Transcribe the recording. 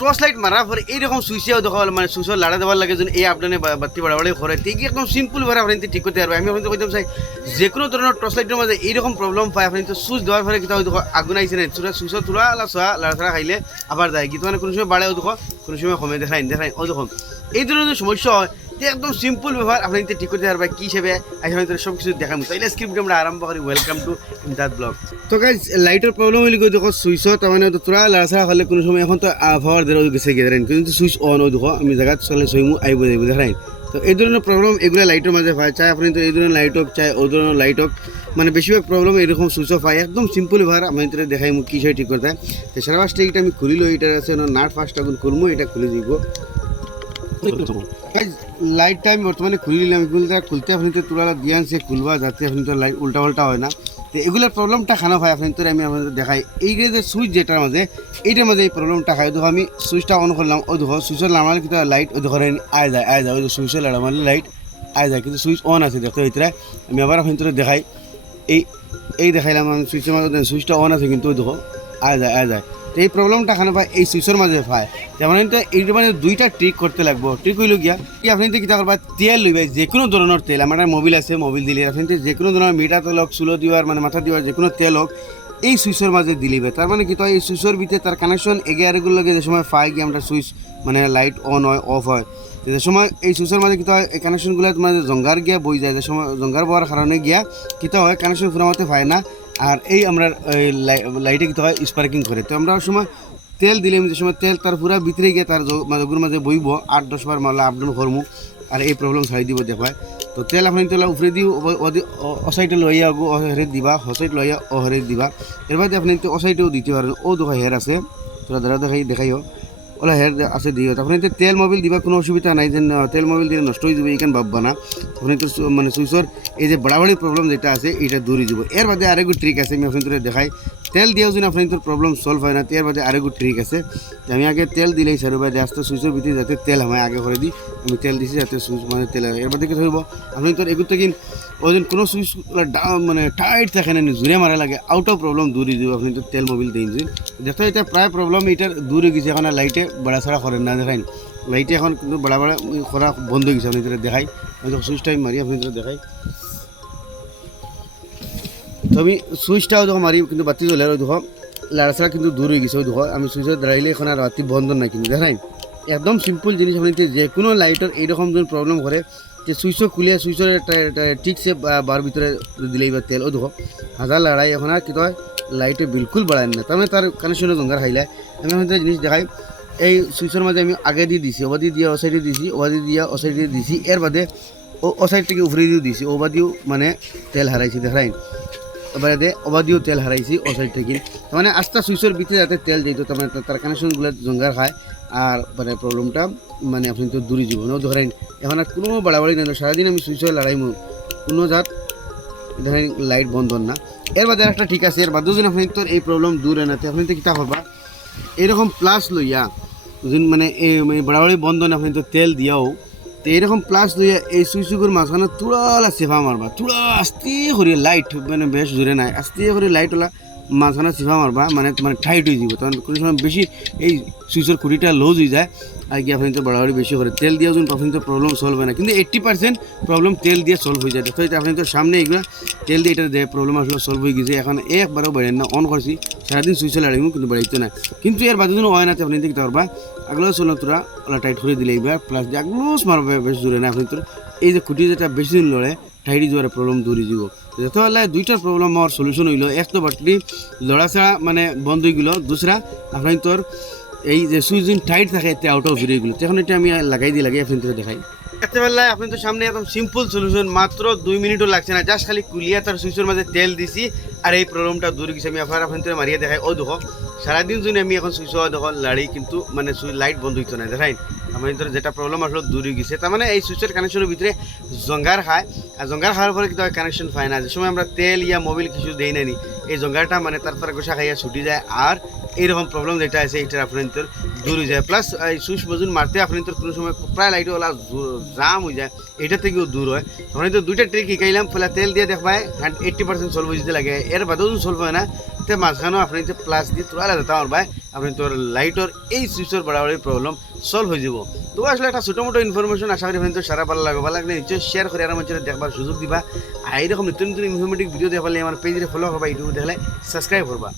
Torch light মারার পরে এইরকম সুইচেও দেখো মানে সুইচের লাড়া দেওয়ার লাগে যেন এই আপনার বাতি বাড়াবাড়ি করে ঠিক একদম সিম্পল ভাবে আপনি ঠিক করতে পারবেন। আমি আপনাদের কইতাম চাই যে কোনো ধরনের টর্চ লাইটের মাঝে এইরকম প্রবলেম পায় আপনি তো সুইচ দেওয়ার পরে কিন্তু দেখো আগুন আইসে না সুইচের তুলা ছোয়া লাড়া খাইলে আবার যায় কিন্তু মানে কোনো সময় বাড়েও দেখো কোনো সময় কমে দেখাই ও দেখো এই ধরনের সমস্যা হয় একদম সিম্পল ব্যাপার আপনি ঠিক করতে পারবেন কি হিসেবে আজকে সব কিছু দেখাম। তাইলে স্ক্রিপ্ট আমরা আরম্ভ করি। Welcome to Imdad blog. তো গাইজ লাইটের প্রবলেম হইলে দেখো সুইচত মানে তোরা লাড়াছাড়া হলে কোনো সময় এখন তো পাওয়ার দেওয়া গেছে গেদারেন কিন্তু সুইচ অন হয় দেখো আমি জায়গাত চলে সইমু আইব যাইব দেখাই। তো এই ধরনের প্রবলেম এগুলো লাইটের মাঝে পায় চাই আপনি তো এই ধরনের লাইট হোক চাই ও ধরনের লাইট হোক মানে বেশিরভাগ প্রবলেম এরকম সুইচ অফ হয় একদম সিম্পল ভাবে আমি দেখাই মু কি ঠিক করতে হয়। তো সারা ফার্স্টে এটা আমি খুলিল এটা আছে নাট ফার্স্ট আগুন করবো এটা খুলে দিব। লাইটটা আমি বর্তমানে খুলে নিলাম খুলতে আপনি তো তুলা দিয়ে আনছে খুলবা যাতে আপনি তো লাইট উল্টা পাল্টা হয় না। তো এগুলোর প্রবলেমটা খানা হয় আপনি তো আমি আপনাদের দেখাই। এই যে সুইচ যেটার মাঝে এইটার মাঝে এই প্রবলেমটা খাই দেখো আমি সুইচটা অন করলাম ও দেখো সুইচের লামালে কিন্তু লাইট ও দেখো আয় যায় ওই যে সুইচের লামালে লাইট আয় যায় কিন্তু সুইচ অন আছে দেখো এইটা আমি আবার আপনি তো দেখাই এই দেখাইলাম আমি সুইচের মাঝে সুইচটা অন আছে কিন্তু ওই দেখো আয় যায়। তো এই প্রবলেমটা খানা পায় এই সুইচের মাঝে পায়। যেমন এইটার মাঝে দুইটা ট্রিক করতে লাগবো। ট্রিক হইল গিয়া কি আপনি কিতা করবা তেল লইবে যে কোনো ধরনের তেল আমার মোবিল আছে মোবিল দিলে আপনি যে কোনো ধরনের মিঠা তেল হোক চুলো দিবার মানে মাথা দিবার যে কোনো তেল হোক এই সুইচের মাঝে দিলিবে। তার মানে কি তো এই সুইচের ভিতরে তার কানেকশন এগুলো লাগে যে সময় পাই গিয়ে আমরা সুইচ মানে লাইট অন হয় অফ হয় যে সময় এই সুইচের মাঝে কিতা হয় এই কানেকশনগুলো মানে জঙ্গার গিয়া বই যায় যে সময় জঙ্গার বওয়ার কারণে গিয়া কিতা হয় কানেকশন পুরো মতে পায় না আর এই আমরা লাইটে কিতা হয় স্পার্কিং করে। তো আমরা সময় তেল দিলে যে সময় তেল তার পুরা ভিতরে গিয়ে তার যোগের মাঝে বইব 8-10 বার মারলে আপডাউন করমু আর এই প্রবলেম ছাড়ি দিব দেখায়। তো তেল আপনি তোলা উফরে দিও অসাইটে লইয়া আগো অহরে দিবা হসাইট লইয়া অহরে দিবা এর বাদে আপনি তো অসাইটেও দিতে পারেন ও দেখা হেয়ার আছে তোরা ধরা দেখাইও ওলা হেয়ার আছে দিও। আপনি তো তেল মোবিল দিবা কোনো অসুবিধা নাই যে তেল মোবিল দিলে নষ্ট হয়ে যাবে এইখান ভাববা না। আপনি তো মানে সুইচর এই যে বাড়াবাড়ি প্রবলেম যেটা আছে এটা দূর হয়ে যাব। এর বাদে আরেকটু ট্রিক আছে আমি আপনি তোরা দেখাই। তেল দিয়েও যদি আপনার তোর প্রবলেম সলভ হয় না এর বাদে আরেকটু ট্রিক আছে আমি আগে তেল দিলেই সারি বাদে আস্তে সুইচের ভিতরে যাতে তেল আমায় আগে করে দিই আমি তেল দিছি যাতে সুইচ মানে তেল এর বাদে কি ধরবো আপনি তোর এগুলো থেকে ওই দিন কোনো সুইচ মানে টাইট থাকে না জুড়ে মারা লাগে আউট অফ প্রবলেম দূর হয়ে যাবে আপনি তো তেল মোবিল দিন দেখো এটা প্রায় প্রবলেম এটার দূর হয়ে গেছে এখন লাইটে বাড়াছাড়া করেন না দেখাই লাইটে এখন কিন্তু বাড়া করা বন্ধ হয়ে গেছে আপনি তোরা দেখাই সুইচটা মারি আপনি তোরা দেখাই। তো আমি সুইচটাও দেখো মারি কিন্তু বাতি জ্বলে ওই দেখো লাড়াছাড়া কিন্তু দূর হয়ে গেছে ওই দেখো আমি সুইচে দাঁড়াইলে এখন আর বাতি বন্ধ নাই কিন্তু দেখাই একদম সিম্পল জিনিস আপনি যে কোনো লাইটের এইরকম যদি প্রবলেম করে যে সুইচও খুলে সুইচের ঠিকসে বার ভিতরে দিলেই বা তেল ও দেখো হাজার লাড়াই এখন আর কি হয় লাইটে বিলকুল বাড়ায় না তার মানে তার কানেকশনে জঙ্গার খাইলে আমি এখন জিনিস দেখাই। এই সুইচের মাঝে আমি আগে দিয়ে দিছি ওবাদি দিয়ে ও সাইডে দিছি ওবাদি দিয়া ও সাইডে দিছি এর বাদে ও সাইড থেকে উফরে দিয়েও দিছি ওবাদিও মানে তেল হারাইছি দেখাই এবারে দে ওবাদিও তেল হারাইছি ও সাইড থেকে মানে আস্তে সুইচের ভিতরে যাতে তেল দিত তার মানে তার কানেকশনগুলো জঙ্গার খায় আর মানে প্রবলেমটা মানে আপনি তো দূরে জীবন ও ধরেন এখন আর কোনো বাড়াবাড়ি নেই সারাদিন আমি সুইচে লড়াইমু কোনো জাত ধরেন লাইট বন্ধ না। এর বাদে একটা ঠিক আছে এর বাদেও যদি আপনি তোর এই প্রবলেম দূর হয় না আপনি তো কিতা করবা এরকম প্লাস লইয়া মানে এই বাড়াবাড়ি বন্ধ না আপনি তো তেল দিয়াও তো এইরকম প্লাস লইয়া এই সুইচগুলোর মাঝখানে তুড়ালা সেফা মারবা তুড়া আস্তে করে লাইট মানে বেশ জোরে নাই আস্তে করে লাইটওয়ালা মাঝখানে সেফা মারবা মানে তোমার টাইট হয়ে যাব তখন কোনো সময় বেশি এই সুইচের খুঁটিটা লুজ হয়ে যায় আর কি আপনি তো বাড়াবাড়ি বেশি করে তেল দিয়েও যদি আপনি তো প্রবলেম সলভ হয় না কিন্তু 80% প্রবলেম তেল দিয়ে সলভ হয়ে যায়। দেখো আপনি তো সামনে এগুলো তেল দিয়ে এটা দেয় প্রবলেম আসলে সলভ হয়ে গেছে এখন একবারও বেড়েন না অন করছি সারাদিন সুইচে লাগাইমু কিন্তু বেড়াইতো না কিন্তু এর বাদে যদি হয় না আপনি দেখতে পারবা আগলো চলো তোরা ওলা টাইট করে দিলে এইবার প্লাস দিয়ে আগলোস মারবে বেশ জোরে না আপনি তোর এই যে খুঁটি যেটা বেশি দিন লড়ে টাইটি যাওয়ার প্রবলেম দূরে যাব। যতবেলা দুইটার প্রবলেম আমার সলিউশন হইল এক তো বাটলি লড়াছাড়া মানে বন্ধ হয়ে গেল দুসরা আপনি তোর এই যে সুইচ টাইট থাকে এতে আউট অফ বেরিয়ে গেলো তখন এটা আমি লাগাই দিয়ে লাগাই আপনি তোরা দেখাই। এতবেলায় আপনি তো সামনে একদম সিম্পল সলিউশন মাত্র 2 মিনিটও লাগছে না জাস্ট খালি কুলিয়া তার সুইচের মাঝে তেল দিছি আর এই প্রবলেমটা দূর গেছে আমি আপনি তোরা মারিয়ে দেখাই ও দেখো সারাদিন যদি আমি এখন সুইচ দেখো লাড়ি কিন্তু মানে লাইট বন্ধ হইতো না দেখাই আমার যেটা প্রবলেম আসলে দূর হয়ে গেছে তার মানে এই সুইচের কানেকশনের ভিতরে জঙ্গার খায় আর জঙ্গার খাওয়ার পরে কিন্তু কানেকশন পায় না যে সময় আমরা তেল ইয়া মোবিল কিছু দেই নানি এই জঙ্গারটা মানে তার গোসা খাইয়া ছুটি যায় আর এইরকম প্রবলেম যেটা আছে এইটার আপনার দূর হয়ে যায় প্লাস এই সুইচ বজুন মারতে আপনি কোনো সময় প্রায় লাইটওয়ালা জাম হয়ে যায় এটা থেকেও দূর হয় তখন তো দুইটা ট্রিক শিখাইলাম পহলে তেল দিয়ে দেখবাই 80% সলভ হয়ে যেতে লাগে এর বাদেও সলভ হয় না তো মাঝখানেও আপনি প্লাস দিয়ে তোলা যেতে পারবাই আপনি তোর লাইটর এই সুইচের বাড়াবাড়ি প্রবলেম সলভ হয়ে যাব। তো আসলে একটা ছোটো মোটো ইনফরমেশন আশা করি তো সারা ভালো লাগবে, ভালো লাগলে নিশ্চয়ই শেয়ার করে আর মধ্যে দেখবার সুযোগ দিবা। আর এইরকম নতুন নতুন ইনফরমেটিভ ভিডিও দেখলে আমার পেজে ফলো করবা, ইউটিউবে দেখলে সাবস্ক্রাইব করবা।